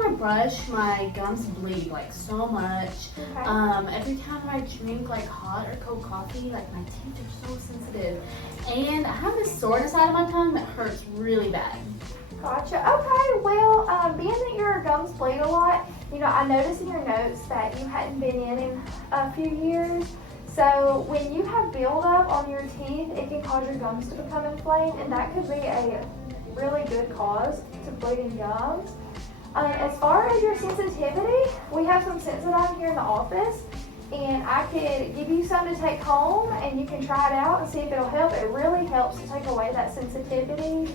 time I brush, my gums bleed like so much. Okay. Every time I drink like hot or cold coffee, like my teeth are so sensitive. And I have this soreness out of my tongue that hurts really bad. Gotcha. Okay. Well, being that your gums bleed a lot, I noticed in your notes that you hadn't been in a few years. So when you have buildup on your teeth, it can cause your gums to become inflamed, and that could be a really good cause to bleeding gums. As far as your sensitivity, we have some Sensodyne here in the office, and I could give you some to take home, and you can try it out and see if it'll help. It really helps to take away that sensitivity.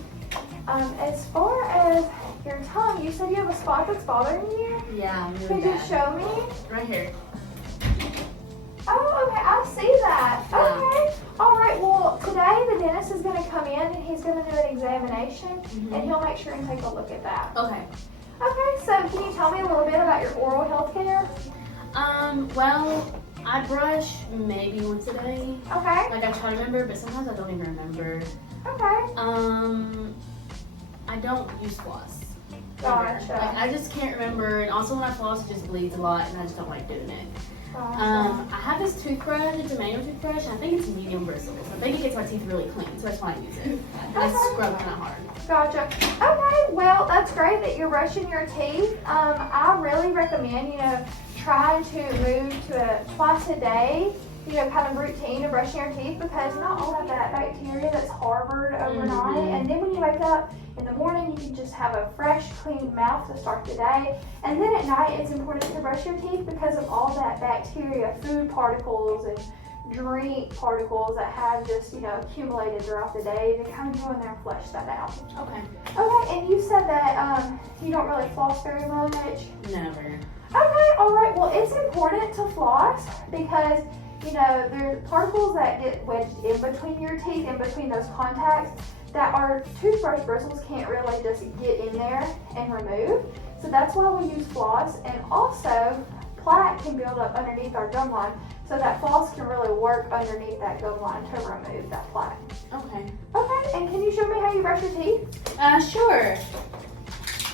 As far as your tongue, you said you have a spot that's bothering you? Yeah, really Could you bad. show me? Right here. Oh, okay, I see that. Yeah. Okay. All right, well, today the dentist is going to come in and he's going to do an examination, and he'll make sure and take a look at that. Okay. Okay, so can you tell me a little bit about your oral health care? Well, I brush maybe once a day. Okay. Like I try to remember, but sometimes I don't even remember. Okay. I don't use floss. Gotcha. Like, I just can't remember, and also when I floss, it just bleeds a lot, and I just don't like doing it. Gotcha. I have this toothbrush, it's a manual toothbrush, and I think it's medium bristles. I think it gets my teeth really clean, so that's why I use it. And I scrub kind of hard. Gotcha. Okay, well, that's great that you're brushing your teeth. I really recommend, trying to move to a twice a day, kind of routine of brushing your teeth, because not all of that bacteria that's harbored overnight. And then when you wake up in the morning, you can just have a fresh, clean mouth to start the day. And then at night, it's important to brush your teeth because of all that bacteria, food particles, and drink particles that have just, accumulated throughout the day. To kind of go in there and flush that out. Okay. Okay, and you said that you don't really floss very much. Never. Okay, all right. Well, it's important to floss because, there's particles that get wedged in between your teeth, in between those contacts, that our toothbrush bristles can't really just get in there and remove. So that's why we use floss. And also, plaque can build up underneath our gum line, so that floss can really work underneath that gum line to remove that plaque. Okay. Okay, and can you show me how you brush your teeth? Sure.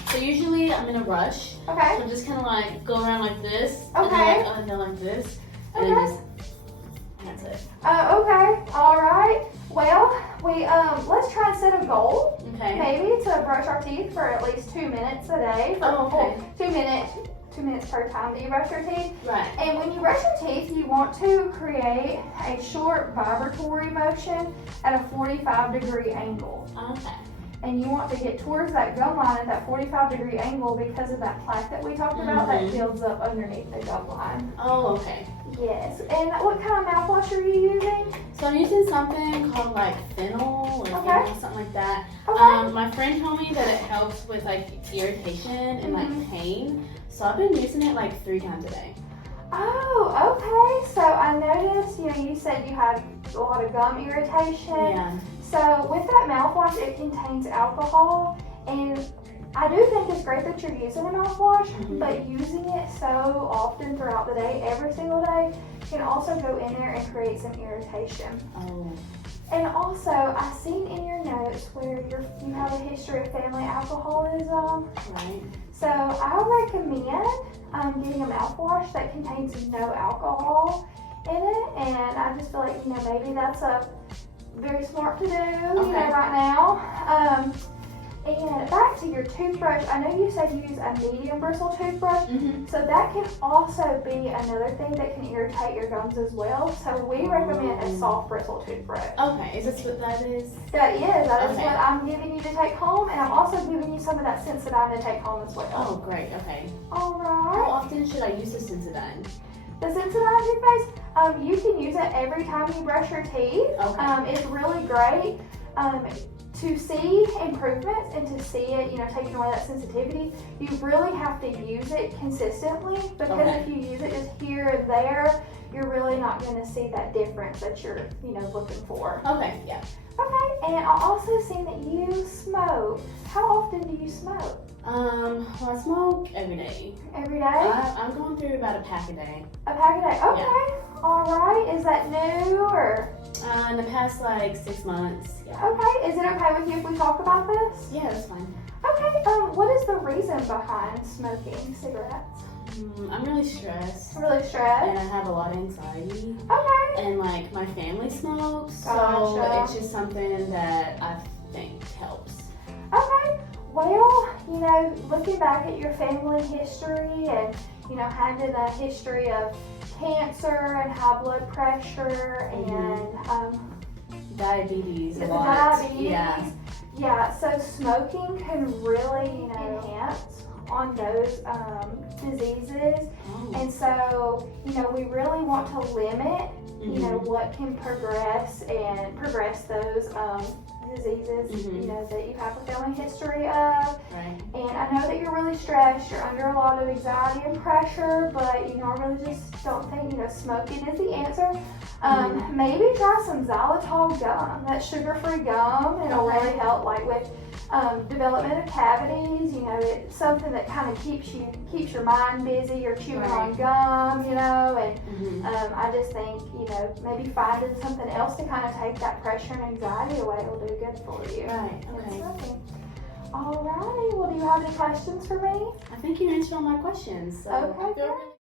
So usually I'm in a brush. Okay. So just kind of like go around like this. Okay. And then like this. And Okay. then just, and that's it. Okay, all right. Well, let's try and set a goal. Okay. Maybe to brush our teeth for at least 2 minutes a day. Oh, okay. 2 minutes per time that you brush your teeth. Right. And when you brush your teeth, you want to create a short vibratory motion at a 45-degree angle. Okay. And you want to get towards that gum line at that 45-degree angle because of that plaque that we talked about that builds up underneath the gum line. Oh, okay. Yes. And what kind of mouthwash are you using? So I'm using something called like fennel or fennel, something like that. Okay. My friend told me that it helps with like irritation and like pain. So I've been using it like 3 times a day. Oh, okay. So I noticed, you said you had a lot of gum irritation. Yeah. So with that mouthwash, it contains alcohol, and I do think it's great that you're using a mouthwash, but using it so often throughout the day, every single day, can also go in there and create some irritation. Oh. And also, I've seen in your notes where you have a history of family alcoholism. Right. So I recommend getting a mouthwash that contains no alcohol in it, and I just feel like, maybe that's a very smart to do, right now. And back to your toothbrush, I know you said you use a medium bristle toothbrush, so that can also be another thing that can irritate your gums as well. So we recommend a soft bristle toothbrush. Okay, is this what that is? That is Okay. what I'm giving you to take home, and I'm also giving you some of that Sensodyne to take home as well. Oh, great, okay. All How right. often should I use the Sensodyne? The Sensodyne toothpaste, you can use it every time you brush your teeth. Okay. It's really great to see improvements and to see it, taking away that sensitivity. You really have to use it consistently, because if you use it just here and there, you're really not going to see that difference that you're, looking for. Okay, yeah. Okay, and I also seen that you smoke. How often do do you smoke? Well, I smoke every day. Every day? I'm going through about a pack a day. A pack a day. Okay. All right. Is that new or? In the past like 6 months. Yeah. Okay. Is it okay with you if we talk about this? Yeah, that's fine. Okay. What is the reason behind smoking cigarettes? I'm really stressed. Really stressed? And I have a lot of anxiety. Okay. And like my family smokes, so Gotcha. it's just something that I think helps. Okay. Well, you know, looking back at your family history and, you know, having a history of cancer and high blood pressure and Diabetes a the lot. diabetes. Yeah. Yeah, so smoking can really, you know, enhance on those diseases. Oh. And so, you know, we really want to limit, you know, what can progress those diseases, you know, that you have a family history of. Right. And I know that you're really stressed, you're under a lot of anxiety and pressure, but you normally just don't think, you know, smoking is the answer. Maybe try some xylitol gum. That's sugar-free gum. It'll really help, like with development of cavities. You know, it's something that kind of keeps your mind busy. You're chewing on gum, you know, and I just think, you know, maybe finding something else to kind of take that pressure and anxiety away will do good for you. Right. Okay. All right. Well, do you have any questions for me? I think you answered all my questions. So Okay, I feel good. really